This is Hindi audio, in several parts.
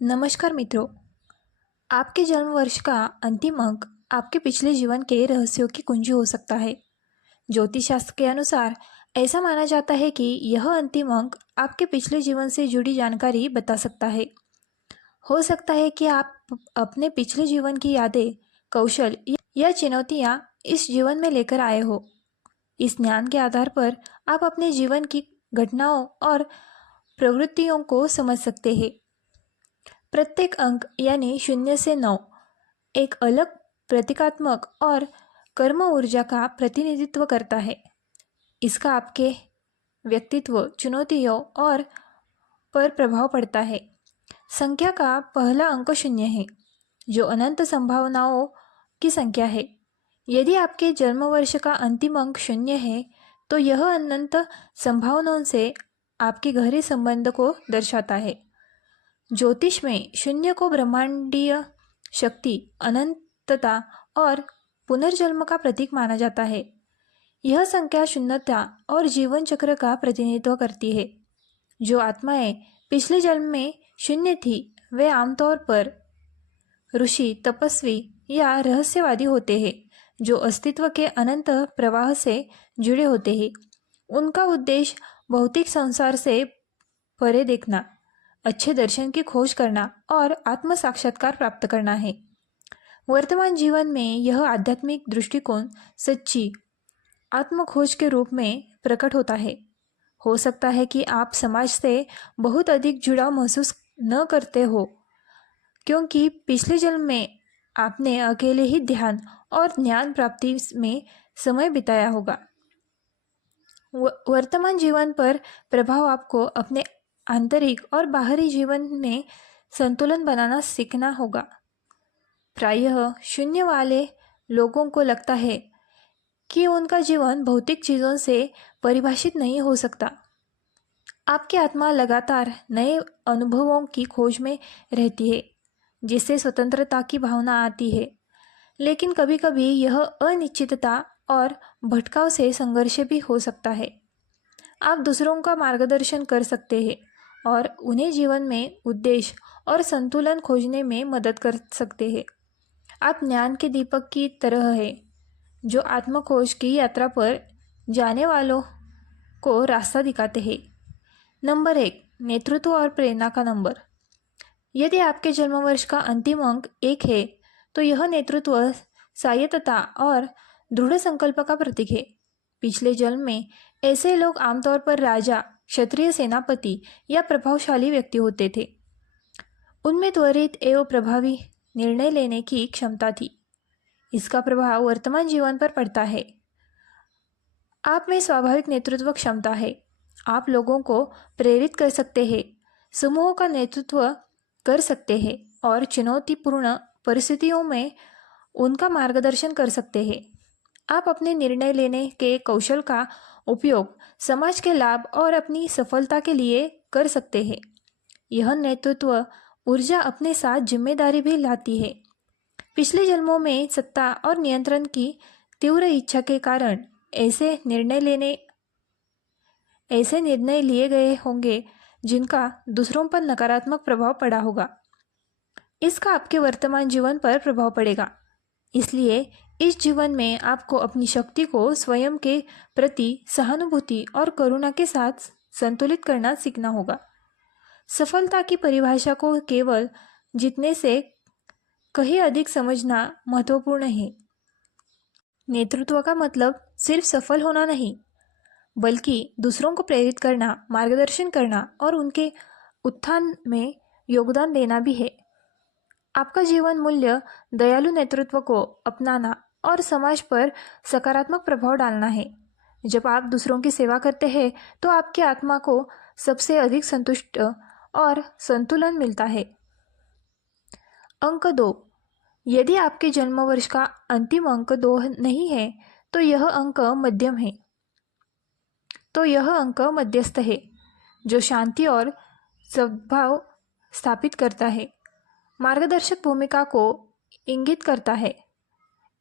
नमस्कार मित्रों। आपके जन्म वर्ष का अंतिम अंक आपके पिछले जीवन के रहस्यों की कुंजी हो सकता है। ज्योतिष शास्त्र के अनुसार ऐसा माना जाता है कि यह अंतिम अंक आपके पिछले जीवन से जुड़ी जानकारी बता सकता है। हो सकता है कि आप अपने पिछले जीवन की यादें, कौशल या चुनौतियां इस जीवन में लेकर आए हो। इस ज्ञान के आधार पर आप अपने जीवन की घटनाओं और प्रवृत्तियों को समझ सकते हैं। प्रत्येक अंक यानी 0 से 9 एक अलग प्रतीकात्मक और कर्म ऊर्जा का प्रतिनिधित्व करता है। इसका आपके व्यक्तित्व, चुनौतियों और पर प्रभाव पड़ता है। संख्या का पहला अंक 0 है, जो अनंत संभावनाओं की संख्या है। यदि आपके जन्म वर्ष का अंतिम अंक 0 है, तो यह अनंत संभावनाओं से आपके गहरे संबंध को दर्शाता है। ज्योतिष में 0 को ब्रह्मांडीय शक्ति, अनंतता और पुनर्जन्म का प्रतीक माना जाता है। यह संख्या शून्यता और जीवन चक्र का प्रतिनिधित्व करती है। जो आत्माएं पिछले जन्म में 0 थी, वे आमतौर पर ऋषि, तपस्वी या रहस्यवादी होते हैं, जो अस्तित्व के अनंत प्रवाह से जुड़े होते हैं। उनका उद्देश्य भौतिक संसार से परे देखना, अच्छे दर्शन की खोज करना और आत्म साक्षात्कार प्राप्त करना है। वर्तमान जीवन में यह आध्यात्मिक दृष्टिकोण सच्ची आत्म खोज के रूप में प्रकट होता है। हो सकता है कि आप समाज से बहुत अधिक जुड़ाव महसूस न करते हो, क्योंकि पिछले जन्म में आपने अकेले ही ध्यान और ज्ञान प्राप्ति में समय बिताया होगा। वर्तमान जीवन पर प्रभाव आपको अपने आंतरिक और बाहरी जीवन में संतुलन बनाना सीखना होगा। प्रायः 0 वाले लोगों को लगता है कि उनका जीवन भौतिक चीज़ों से परिभाषित नहीं हो सकता। आपकी आत्मा लगातार नए अनुभवों की खोज में रहती है, जिससे स्वतंत्रता की भावना आती है। लेकिन कभी कभी यह अनिश्चितता और भटकाव से संघर्ष भी हो सकता है। आप दूसरों का मार्गदर्शन कर सकते हैं और उन्हें जीवन में उद्देश्य और संतुलन खोजने में मदद कर सकते हैं। आप ज्ञान के दीपक की तरह हैं, जो आत्मखोज की यात्रा पर जाने वालों को रास्ता दिखाते हैं। नंबर 1, नेतृत्व और प्रेरणा का नंबर। यदि आपके जन्म वर्ष का अंतिम अंक 1 है, तो यह नेतृत्व, स्वायत्तता और दृढ़ संकल्प का प्रतीक है। पिछले जन्म में ऐसे लोग आमतौर पर राजा, क्षत्रिय सेनापति या प्रभावशाली व्यक्ति होते थे। उनमें त्वरित एवं प्रभावी निर्णय लेने की क्षमता थी। इसका प्रभाव वर्तमान जीवन पर पड़ता है। आप में स्वाभाविक नेतृत्व क्षमता है। आप लोगों को प्रेरित कर सकते हैं, समूहों का नेतृत्व कर सकते हैं और चुनौतीपूर्ण परिस्थितियों में उनका मार्गदर्शन कर सकते हैं। आप अपने निर्णय लेने के कौशल का उपयोग समाज के लाभ और अपनी सफलता के लिए कर सकते हैं। यह नेतृत्व ऊर्जा अपने साथ जिम्मेदारी भी लाती है। पिछले जन्मों में सत्ता और नियंत्रण की तीव्र इच्छा के कारण ऐसे निर्णय लिए गए होंगे जिनका दूसरों पर नकारात्मक प्रभाव पड़ा होगा। इसका आपके वर्तमान जीवन पर प्रभाव पड़ेगा। इसलिए इस जीवन में आपको अपनी शक्ति को स्वयं के प्रति सहानुभूति और करुणा के साथ संतुलित करना सीखना होगा। सफलता की परिभाषा को केवल जीतने से कहीं अधिक समझना महत्वपूर्ण है। नेतृत्व का मतलब सिर्फ सफल होना नहीं, बल्कि दूसरों को प्रेरित करना, मार्गदर्शन करना और उनके उत्थान में योगदान देना भी है। आपका जीवन मूल्य दयालु नेतृत्व को अपनाना और समाज पर सकारात्मक प्रभाव डालना है। जब आप दूसरों की सेवा करते हैं, तो आपकी आत्मा को सबसे अधिक संतुष्ट और संतुलन मिलता है। अंक 2, यदि आपके जन्म वर्ष का अंतिम अंक 2 नहीं है, तो यह अंक मध्यस्थ है, जो शांति और सद्भाव स्थापित करता है, मार्गदर्शक भूमिका को इंगित करता है।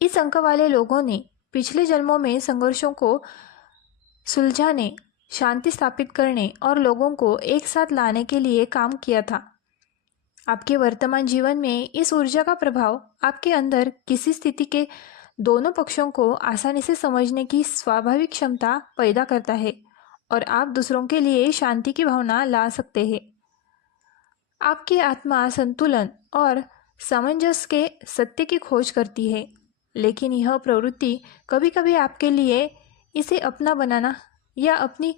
इस अंक वाले लोगों ने पिछले जन्मों में संघर्षों को सुलझाने, शांति स्थापित करने और लोगों को एक साथ लाने के लिए काम किया था। आपके वर्तमान जीवन में इस ऊर्जा का प्रभाव आपके अंदर किसी स्थिति के दोनों पक्षों को आसानी से समझने की स्वाभाविक क्षमता पैदा करता है और आप दूसरों के लिए शांति की भावना ला सकते हैं। आपकी आत्मा संतुलन और सामंजस्य के सत्य की खोज करती है, लेकिन यह प्रवृत्ति कभी कभी आपके लिए इसे अपना बनाना या अपनी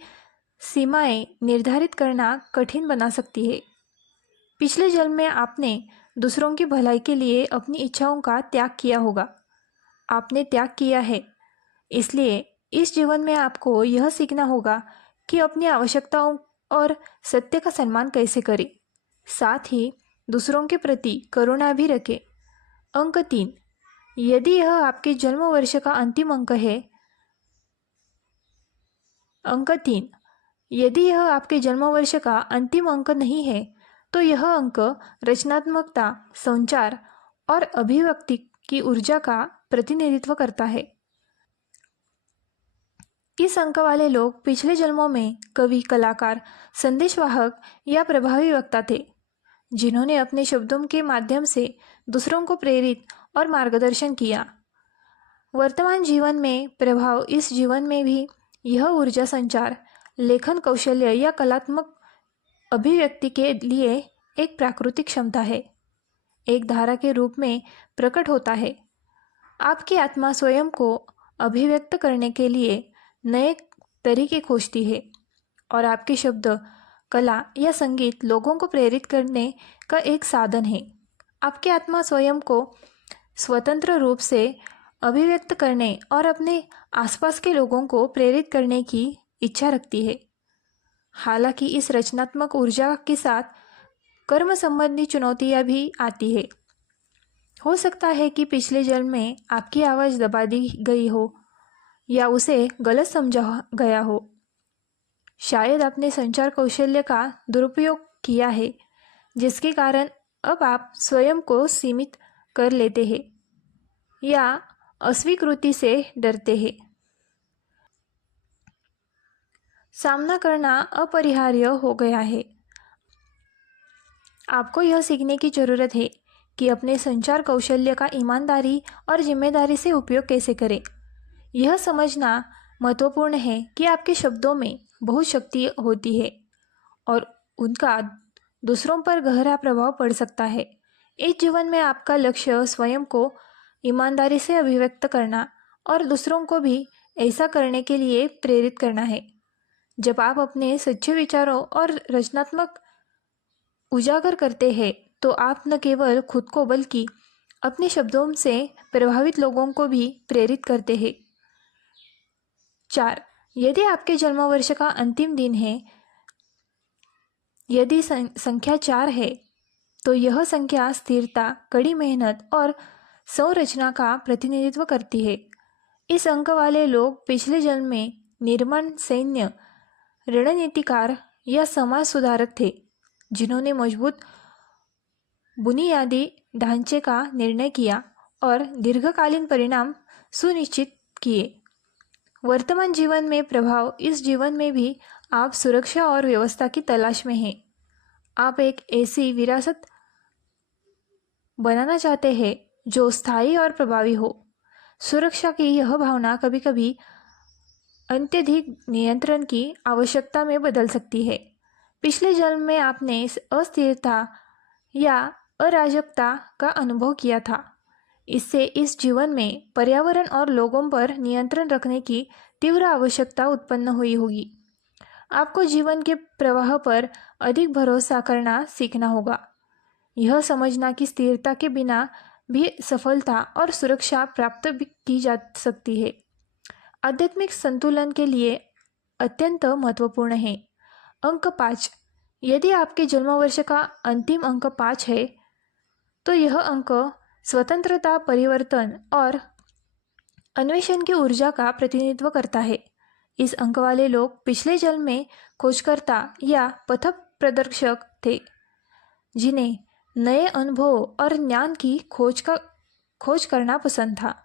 सीमाएं निर्धारित करना कठिन बना सकती है। पिछले जन्म में आपने दूसरों की भलाई के लिए अपनी इच्छाओं का त्याग किया होगा। आपने त्याग किया है, इसलिए इस जीवन में आपको यह सीखना होगा कि अपनी आवश्यकताओं और सत्य का सम्मान कैसे करें, साथ ही दूसरों के प्रति करुणा भी रखें। अंक 3, यदि यह आपके जन्म वर्ष का अंतिम अंक है। अंक 3, यदि यह आपके जन्म वर्ष का अंतिम अंक नहीं है तो यह अंक रचनात्मकता, संचार और अभिव्यक्ति की ऊर्जा का प्रतिनिधित्व करता है। इस अंक वाले लोग पिछले जन्मों में कवि, कलाकार, संदेशवाहक या प्रभावी वक्ता थे, जिन्होंने अपने शब्दों के माध्यम से दूसरों को प्रेरित और मार्गदर्शन किया। वर्तमान जीवन में प्रभाव इस जीवन में भी यह ऊर्जा संचार, लेखन कौशल्य या कलात्मक अभिव्यक्ति के लिए एक प्राकृतिक क्षमता है, एक धारा के रूप में प्रकट होता है। आपकी आत्मा स्वयं को अभिव्यक्त करने के लिए नए तरीके खोजती है और आपके शब्द, कला या संगीत लोगों को प्रेरित करने का एक साधन है। आपकी आत्मा स्वयं को स्वतंत्र रूप से अभिव्यक्त करने और अपने आसपास के लोगों को प्रेरित करने की इच्छा रखती है। हालांकि इस रचनात्मक ऊर्जा के साथ कर्म संबंधी चुनौतियां भी आती है। हो सकता है कि पिछले जन्म में आपकी आवाज़ दबा दी गई हो या उसे गलत समझा गया हो। शायद आपने संचार कौशल्य का दुरुपयोग किया है, जिसके कारण अब आप स्वयं को सीमित कर लेते हैं या अस्वीकृति से डरते हैं। सामना करना अपरिहार्य हो गया है। आपको यह सीखने की ज़रूरत है कि अपने संचार कौशल्य का ईमानदारी और जिम्मेदारी से उपयोग कैसे करें। यह समझना महत्वपूर्ण है कि आपके शब्दों में बहुत शक्ति होती है और उनका दूसरों पर गहरा प्रभाव पड़ सकता है। इस जीवन में आपका लक्ष्य स्वयं को ईमानदारी से अभिव्यक्त करना और दूसरों को भी ऐसा करने के लिए प्रेरित करना है। जब आप अपने सच्चे विचारों और रचनात्मक उजागर करते हैं तो आप न केवल खुद को बल्कि अपने शब्दों से प्रभावित लोगों को भी प्रेरित करते हैं। 4, यदि आपके जन्म वर्ष का अंतिम दिन है, यदि संख्या 4 है तो यह संख्या स्थिरता, कड़ी मेहनत और संरचना का प्रतिनिधित्व करती है। इस अंक वाले लोग पिछले जन्म में निर्माण, सैन्य, रणनीतिकार या समाज सुधारक थे, जिन्होंने मजबूत बुनियादी ढांचे का निर्णय किया और दीर्घकालीन परिणाम सुनिश्चित किए। वर्तमान जीवन में प्रभाव इस जीवन में भी आप सुरक्षा और व्यवस्था की तलाश में हैं। आप एक ऐसी विरासत बनाना चाहते हैं जो स्थायी और प्रभावी हो। सुरक्षा की यह भावना कभी कभी अत्यधिक नियंत्रण की आवश्यकता में बदल सकती है। पिछले जन्म में आपने अस्थिरता या अराजकता का अनुभव किया था। इससे इस जीवन में पर्यावरण और लोगों पर नियंत्रण रखने की तीव्र आवश्यकता उत्पन्न हुई होगी। आपको जीवन के प्रवाह पर अधिक भरोसा करना सीखना होगा, यह समझना कि स्थिरता के बिना भी सफलता और सुरक्षा प्राप्त की जा सकती है। आध्यात्मिक संतुलन के लिए अत्यंत महत्वपूर्ण है। अंक 5, यदि आपके जन्म वर्ष का अंतिम अंक 5 है तो यह अंक स्वतंत्रता, परिवर्तन और अन्वेषण की ऊर्जा का प्रतिनिधित्व करता है। इस अंक वाले लोग पिछले जन्म में खोजकर्ता या पथ प्रदर्शक थे, जिन्हें नए अनुभव और ज्ञान की खोज करना पसंद था।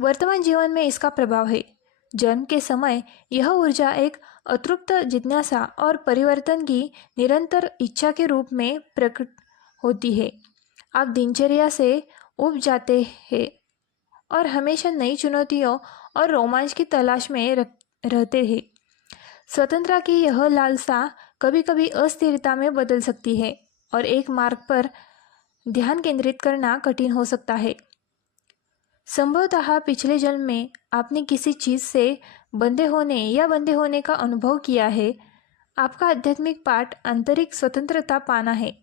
वर्तमान जीवन में इसका प्रभाव है। जन्म के समय यह ऊर्जा एक अतृप्त जिज्ञासा और परिवर्तन की निरंतर इच्छा के रूप में होती है। आप दिनचर्या से उब जाते हैं और हमेशा नई चुनौतियों और रोमांच की तलाश में रहते हैं। स्वतंत्रता की यह लालसा कभी कभी अस्थिरता में बदल सकती है और एक मार्ग पर ध्यान केंद्रित करना कठिन हो सकता है। संभवतः पिछले जन्म में आपने किसी चीज़ से बंधे होने का अनुभव किया है। आपका आध्यात्मिक पाठ आंतरिक स्वतंत्रता पाना है,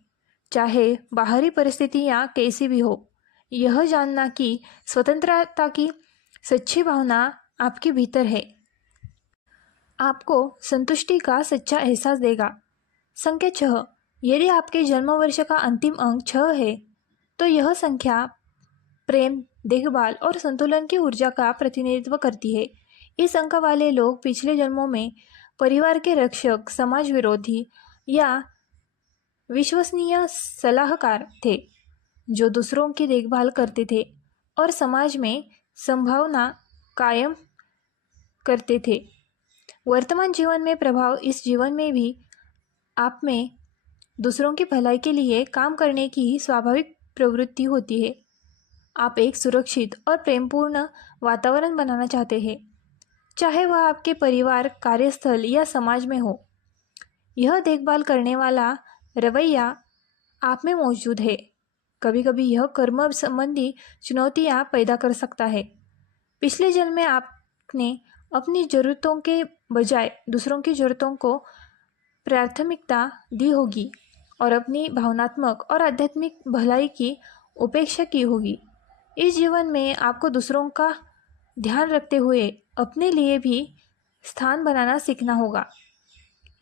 चाहे बाहरी परिस्थितियाँ कैसी भी हो। यह जानना कि स्वतंत्रता की सच्ची भावना आपके भीतर है, आपको संतुष्टि का सच्चा एहसास देगा। संख्या 6। यदि आपके जन्म वर्ष का अंतिम अंक 6 है, तो यह संख्या प्रेम, देखभाल और संतुलन की ऊर्जा का प्रतिनिधित्व करती है। इस अंक वाले लोग पिछले जन्मों में परिवार के रक्षक, समाज विरोधी या विश्वसनीय सलाहकार थे, जो दूसरों की देखभाल करते थे और समाज में संभावना कायम करते थे। वर्तमान जीवन में प्रभाव इस जीवन में भी आप में दूसरों की भलाई के लिए काम करने की स्वाभाविक प्रवृत्ति होती है। आप एक सुरक्षित और प्रेमपूर्ण वातावरण बनाना चाहते हैं, चाहे वह आपके परिवार, कार्यस्थल या समाज में हो। यह देखभाल करने वाला रवैया आप में मौजूद है। कभी कभी यह कर्म संबंधी चुनौतियां पैदा कर सकता है। पिछले जन्म में आपने अपनी ज़रूरतों के बजाय दूसरों की ज़रूरतों को प्राथमिकता दी होगी और अपनी भावनात्मक और आध्यात्मिक भलाई की उपेक्षा की होगी। इस जीवन में आपको दूसरों का ध्यान रखते हुए अपने लिए भी स्थान बनाना सीखना होगा।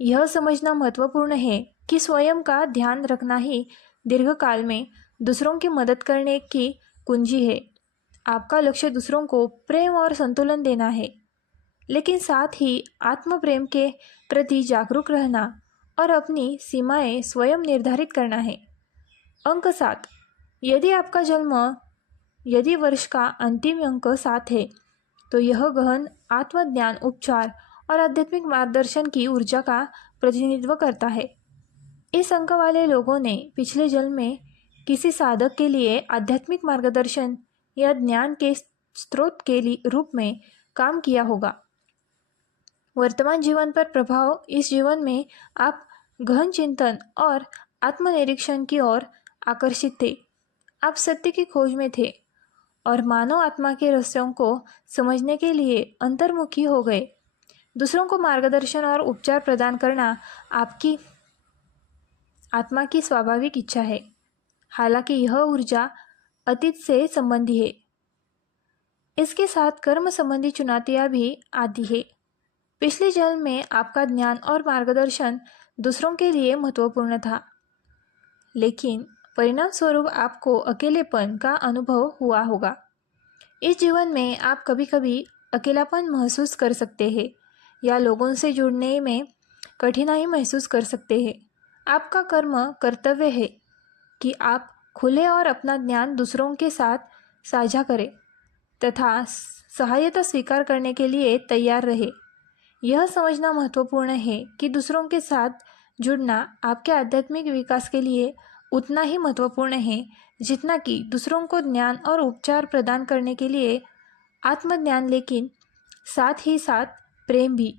यह समझना महत्वपूर्ण है कि स्वयं का ध्यान रखना ही दीर्घकाल में दूसरों की मदद करने की कुंजी है। आपका लक्ष्य दूसरों को प्रेम और संतुलन देना है, लेकिन साथ ही आत्म प्रेम के प्रति जागरूक रहना और अपनी सीमाएं स्वयं निर्धारित करना है। अंक 7। यदि वर्ष का अंतिम अंक 7 है, तो यह गहन आत्मज्ञान, उपचार और आध्यात्मिक मार्गदर्शन की ऊर्जा का प्रतिनिधित्व करता है। इस अंक वाले लोगों ने पिछले जन्म में किसी साधक के लिए आध्यात्मिक मार्गदर्शन या ज्ञान के स्रोत के रूप में काम किया होगा। वर्तमान जीवन पर प्रभाव इस जीवन में आप गहन चिंतन और आत्मनिरीक्षण की ओर आकर्षित थे। आप सत्य की खोज में थे और मानव आत्मा के रहस्यों को समझने के लिए अंतर्मुखी हो गए। दूसरों को मार्गदर्शन और उपचार प्रदान करना आपकी आत्मा की स्वाभाविक इच्छा है, हालांकि यह ऊर्जा अतीत से संबंधी है। इसके साथ कर्म संबंधी चुनौतियां भी आती है। पिछले जन्म में आपका ज्ञान और मार्गदर्शन दूसरों के लिए महत्वपूर्ण था, लेकिन परिणाम स्वरूप आपको अकेलेपन का अनुभव हुआ होगा। इस जीवन में आप कभी कभी अकेलापन महसूस कर सकते हैं या लोगों से जुड़ने में कठिनाई महसूस कर सकते हैं। आपका कर्तव्य है कि आप खुले और अपना ज्ञान दूसरों के साथ साझा करें तथा सहायता स्वीकार करने के लिए तैयार रहे। यह समझना महत्वपूर्ण है कि दूसरों के साथ जुड़ना आपके आध्यात्मिक विकास के लिए उतना ही महत्वपूर्ण है जितना कि दूसरों को ज्ञान और उपचार प्रदान करने के लिए आत्मज्ञान, लेकिन साथ ही साथ प्रेम भी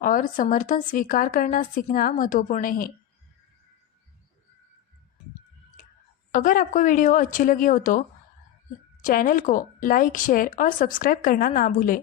और समर्थन स्वीकार करना सीखना महत्वपूर्ण है। अगर आपको वीडियो अच्छी लगी हो तो चैनल को लाइक, शेयर और सब्सक्राइब करना ना भूलें।